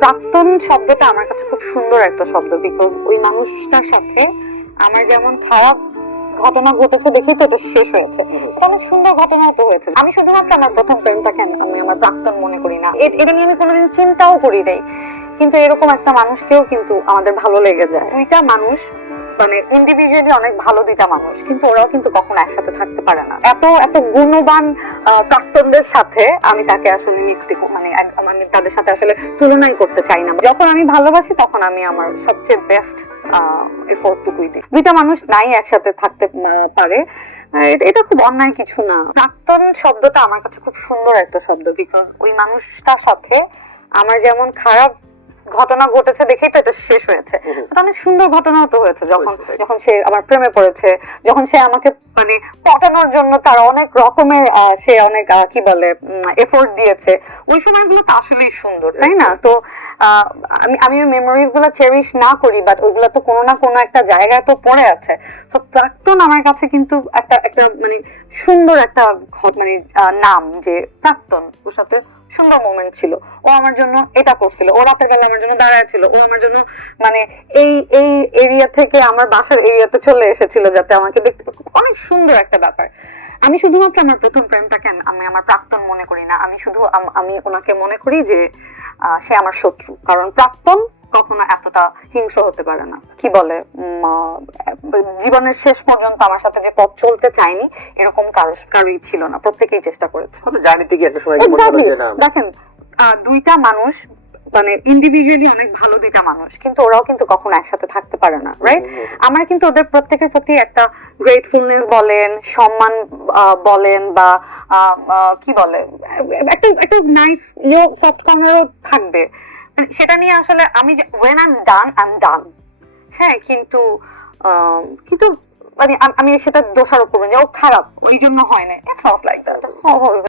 প্রাক্তন শব্দটা আমার কাছে খুব সুন্দর একটা শব্দ বিকজ ওই মানুষটার সাথে আমার যেমন খারাপ ঘটনা ঘটেছে দেখে তো এটা শেষ হয়েছে। এটা অনেক সুন্দর ঘটনা তো হয়েছে। আমি শুধুমাত্র আমার প্রথম প্রেমটাকে আমি আমি আমার প্রাক্তন মনে করি না। এটা নিয়ে আমি কোনোদিন চিন্তাও করি নাই। কিন্তু এরকম একটা মানুষকেও কিন্তু আমাদের ভালো লেগে যায়। দুইটা মানুষ মানে ইন্ডিভিজুয়ালি অনেক ভালো দুইটা মানুষ, কিন্তু ওরাও কিন্তু কখনো একসাথে থাকতে পারে না। এত এত গুণবান প্রাক্তনদের সাথে আমি তাকে আসলে মিক্সড মানে আমি তাদের সাথে আসলে তুলনাই করতে চাই না। যখন আমি ভালোবাসি, তখন আমি আমার সবচেয়ে বেস্ট এফোর্টটুকুই দিই। দুইটা মানুষ নাই একসাথে থাকতে পারে। এটা খুব অন্যায় কিছু না। প্রাক্তন শব্দটা আমার কাছে খুব সুন্দর একটা শব্দ বিকজ ওই মানুষটার সাথে আমার যেমন খারাপ ঘটনা ঘটেছে দেখেই তো এটা শেষ হয়েছে। এটা অনেক সুন্দর ঘটনাও তো হয়েছে। যখন যখন সে আমার প্রেমে পড়েছে যখন সে আমাকে মানে পটানোর জন্য তার অনেক রকমের আহ, সে অনেক কি বলে এফোর্ট দিয়েছে ওই সময়গুলো তো আসলেই সুন্দর তাই না? তো আমি আমি মেমোরিজগুলো চেরিশ না করি বাট ওইগুলো তো কোনো না কোনো একটা জায়গায় তো পড়ে আছে। তো প্রাক্তন আমার কাছে কিন্তু একটা একটা মানে সুন্দর একটা মানে নাম যে প্রাক্তন ওর সাথে সুন্দর মোমেন্ট ছিল। ও আমার জন্য এটা করছিল। ও রাতের বেলা আমার জন্য দাঁড়ায় ছিল। ও আমার জন্য মানে এই এই এরিয়া থেকে আমার বাসার এরিয়াতে চলে এসেছিল যাতে আমাকে দেখতে অনেক সুন্দর একটা ব্যাপার। আমি শুধুমাত্র আমার প্রথম প্রেমটাকে আমি- আমি আমার প্রাক্তন মনে করি না। আমি শুধু আমি ওনাকে মনে করি যে সে আমার শত্রু। কারণ প্রাক্তন কখনো এতটা হিংস হতে পারে না। কি বলে? জীবনের শেষ পর্যন্ত আমার সাথে যে পথ চলতে চাইনি এরকম কারও কারোই ছিল না। প্রত্যেকেই চেষ্টা করেছে। একটা সময় দেখেন আহ, দুইটা মানুষ মানে ইন্ডিভিজুয়ালি অনেক ভালো দুইটা মানুষ কিন্তু ওরাও কিন্তু কখনো একসাথে থাকতে পারে না রাইট। আমার কিন্তু ওদের প্রত্যেকের প্রতি একটা গ্রেটফুলনেস বলেন সম্মান বলেন বা কি বলে একটা একটা নাইস ইয়ে সফট কর্নারও থাকবে। মানে সেটা নিয়ে আসলে আমি when I am done I am done হ্যাঁ কিন্তু কিন্তু মানে আমি সেটা দোষারোপ করব যে ও খারাপ ওই জন্য হয় না ইটস নট লাইক দ্যাট